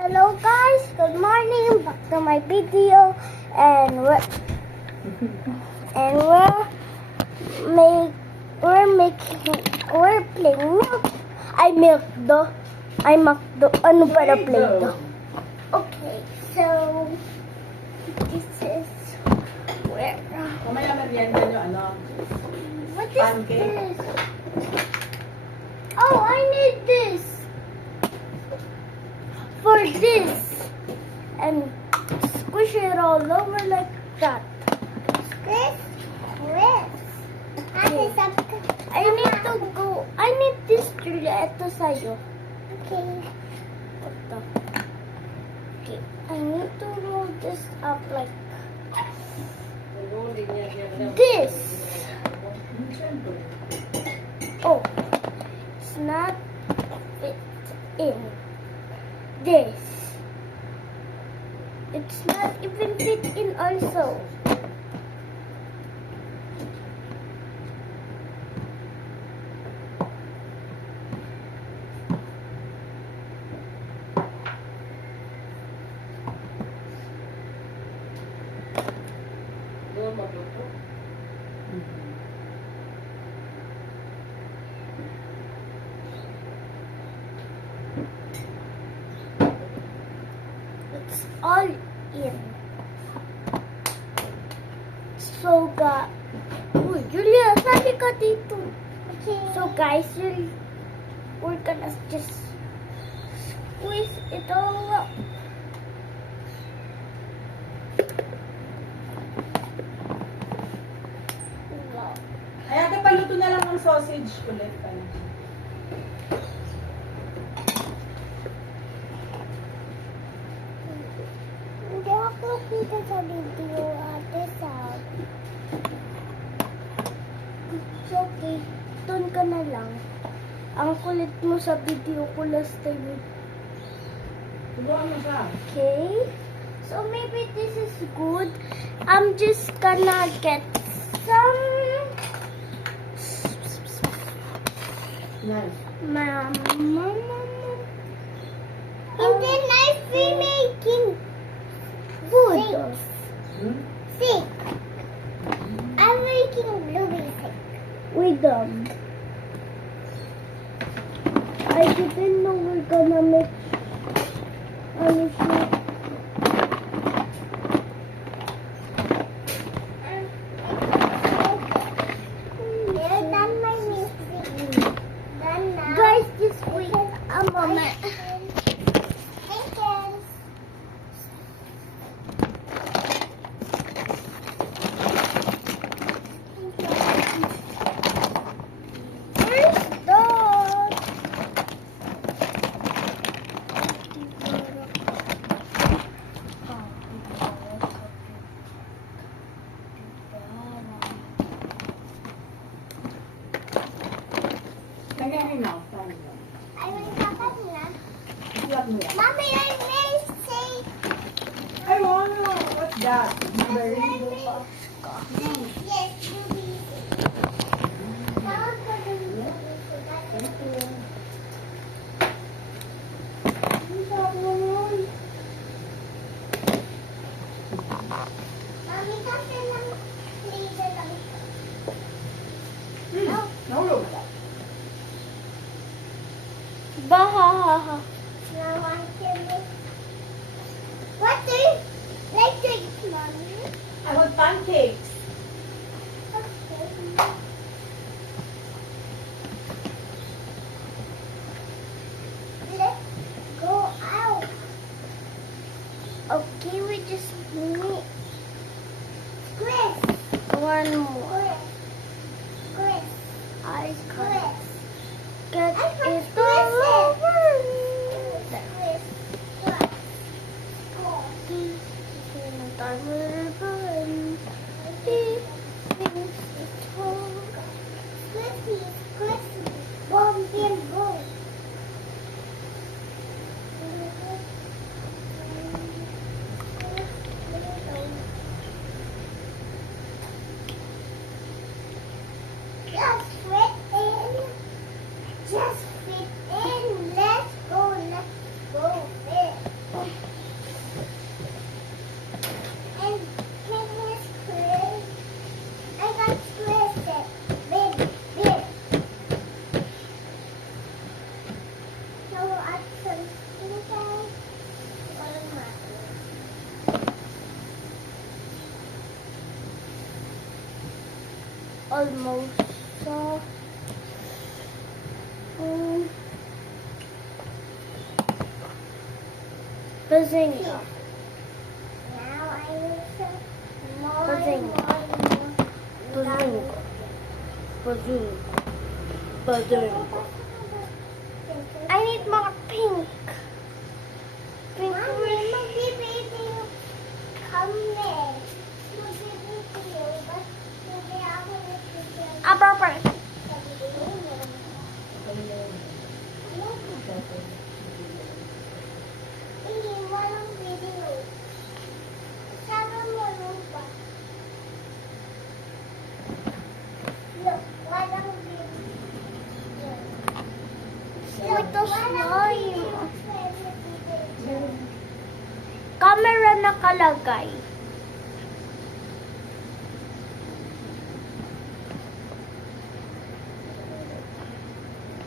Hello guys, good morning. Back to my video, and we're playing milk. I McDo. Ano para play do? Okay, so this is where. Mamaya merienda nyo, ano? What is Pancake. this? Oh, I need this for this, and squish it all over like that. Squish. I need to go. I need this Julia. Ito sa'yo. Okay. Ito. Okay. I need to roll this up like this. Oh, it's not fit in. This. It's not even fit in also. It's all in. So, Uy, Julia, sali ka dito. Okay. So, guys, we're gonna just squeeze it all up. Wow. Ay, ate, paluto na lang ng sausage ulit. Ano? Hindi ako kita sa video, ate, Sab. It's okay. Doon ka na lang. Ang kulit mo sa video ko last time. Tulungan mo siya. Okay. So maybe this is good. I'm just gonna get some Nice. mama. And then I've been making food. Hmm? Sick. I'm making blueberry sick. With them. I didn't know we're gonna make anything. Guys, just wait a moment. Where's dog? Kaya na. Sorry. I will dapat na. Iyak mo yan. Mommy, I may say. Ay, wow. What's that? Blueberry? Yes, blueberry. Thank you. Mami, kasi lang laser lang. Nahulog ka. Bahahaha. What do you like to eat, Mommy? I want pancakes. Okay. Let's go out. Okay, we just need Chris. One more. Chris. I can't get it all over. Just fit in. Just fit in. Let's go. Fit. almost. So, bazinga. Now I need some Bazinga. Bazinga. Bazinga. Bazinga. I need more pink. Pink. Mommy, magbibigay kami. Magbibigay, but hindi ako nagbibigay. Ah, proper. Hindi, walang video. Sabi mo lupa. Look, walang video. Ito slime. video. Camera nakalagay.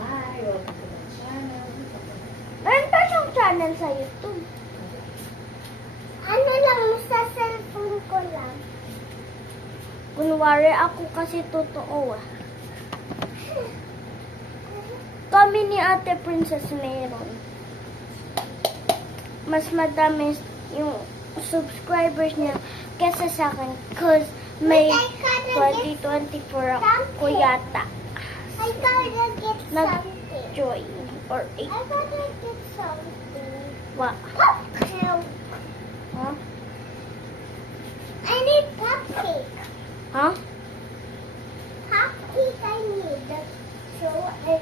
Hi, welcome to the channel. Meron pa siyang channel sa YouTube. Ano lang, sa cellphone ko lang. Kunwari ako kasi totoo ah. Kami ni Ate Princess meron. Mas madami yung subscribers niya kesa sa akin. Cause may 2024 ako yata. I gotta get something. Nag-join or I 8. gotta get something. Wa. Help. Huh? I need cupcake. Huh? Cupcake I need. So I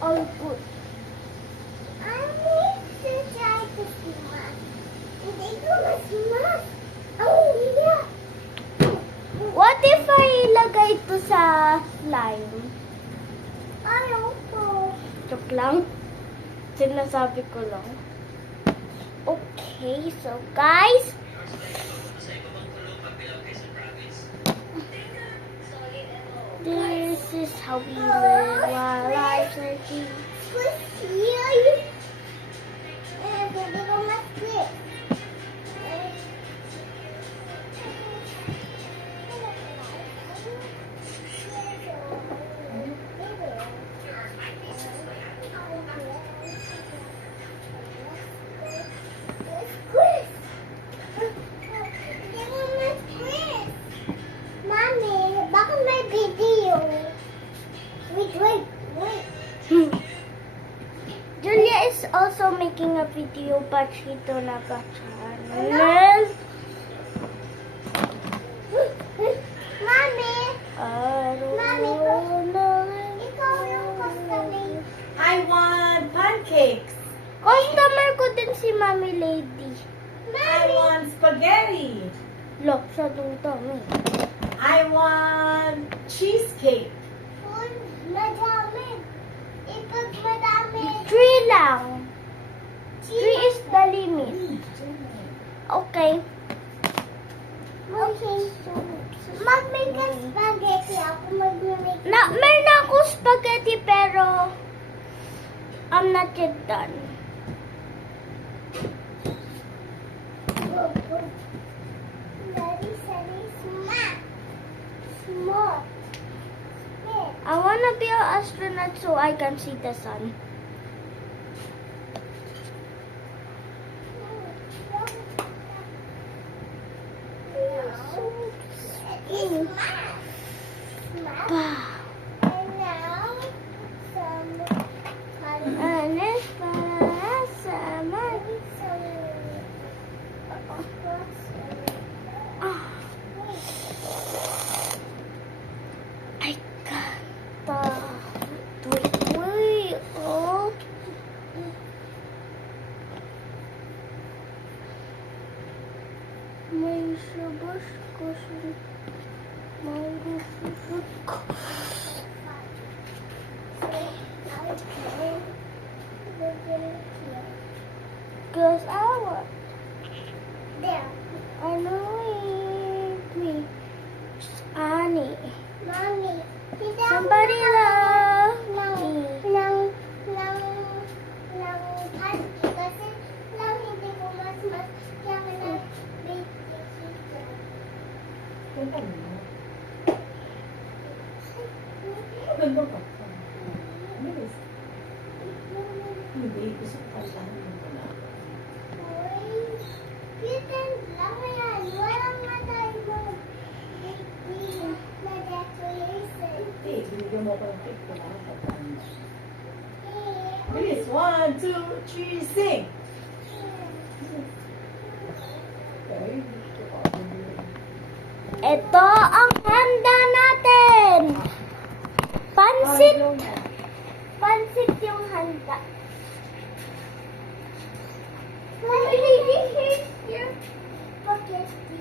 All good. need to try to smash. Hindi ko mas-smash. Oh, yeah. What if I ilagay ito sa slime? Ayoko. Joke lang. Sinasabi ko lang. Okay, so guys. This is how we live our lives searching. Squish here. Hindi ko mas-squish. Mommy, baka may video. Wait. Hmm. Julia is also making a video but she don't have a channel. Mommy, I don't Mommy, know. ikaw yung customer. I want pancakes. Customer ko din si Mami Lady. I want spaghetti. Look, sa dami. I want cheesecake. Uy, madami. Ipag madami. 3 lang. 3 is the limit. Okay. Okay. Mag-make ka spaghetti. Ako mag-make. Meron ako spaghetti pero I'm not yet done. Daddy said it's smart. Smart. I wanna be an astronaut so I can see the sun. It's smart. Smart. Bah. And now, some color. And it's para sa man. Ah, I got the wait, oh. May sabas kasi magususot ko. Cause I want There. annoying me. Annie. Mommy. Hindi ako Somebody love me. ng panty kasi lang hindi ko mas kaya na big decision. Ganda mo. gusto ko kantahin mo na. Kitten lang yan. Walang matay mo. Na decoration. Okay, binigyan mo ko ng cake ko na ang kantahin mo. Bilis, 1, 2, 3, sing! Okay. Ito ang handa natin. Pansit. Pansit yung handa. Here's your spaghetti.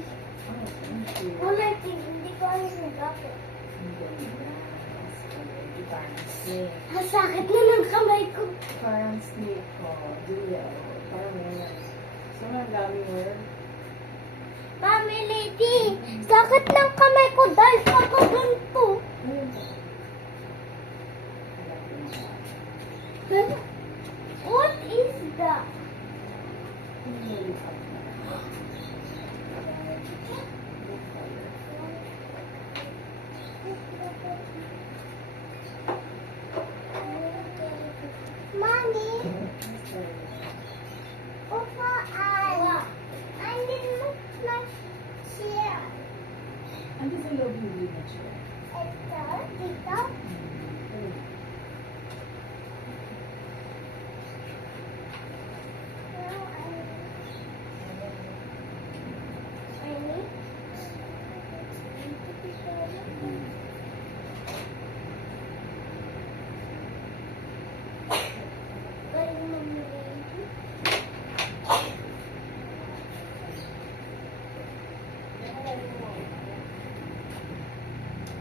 Wala, hindi ko alam yung dapat. Masakit na ng kamay ko. Parang snake ko. Julia. Parang ganyan. So, ang dami word. Mami Lady, sakit ng kamay ko dahil pagkaganto. What is that? Mommy, upuan. I need my chair. Ano sa loob yung na siya? Ito, dito. Now I need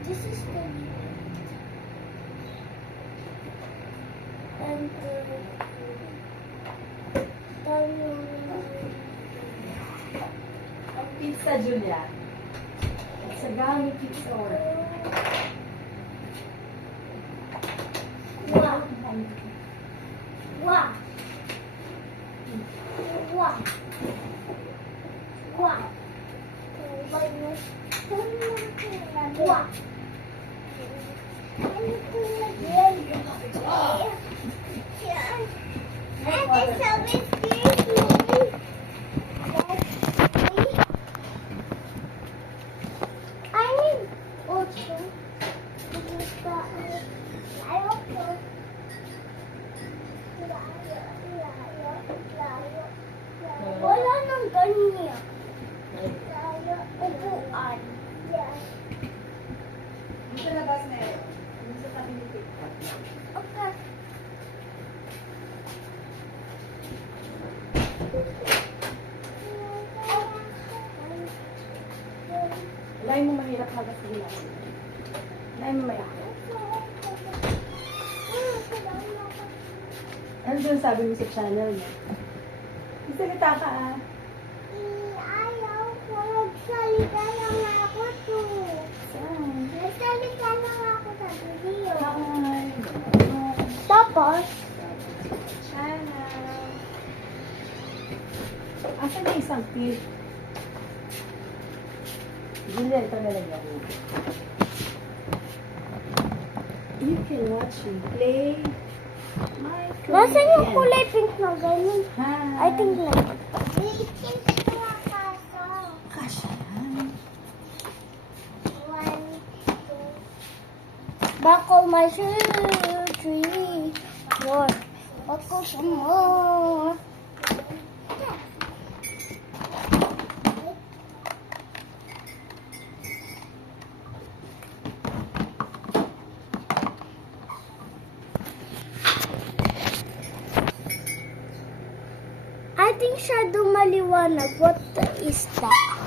this is the and Ang pizza, Julia. Sa gamit pizza or. wow, wow, wow, wow. Wow. Wala nang ganyan. Upuan. Dito labas na yun. Dito sa tabi ni TikTok. Okay. Lain mo mahirap hagas sa gila. Lain mo mahirap. Ano dun sabi mo sa channel niya? Magsalita ka ah. Ayaw ko. Nagsalita lang ako to. Saan? Nagsalita lang ako sa video. Hi. Tapos, Channel. Asan na isang clip? Julia, ito na lang yan. You can watch me play my nasan yung Korean. kulay pink na ganyan? Hi. I think like Waiting ko kaso. Kasha yan. 1, 2. buckle my shoe, 3, 4. Buckle some more. I think shadow maliwanag. What is that?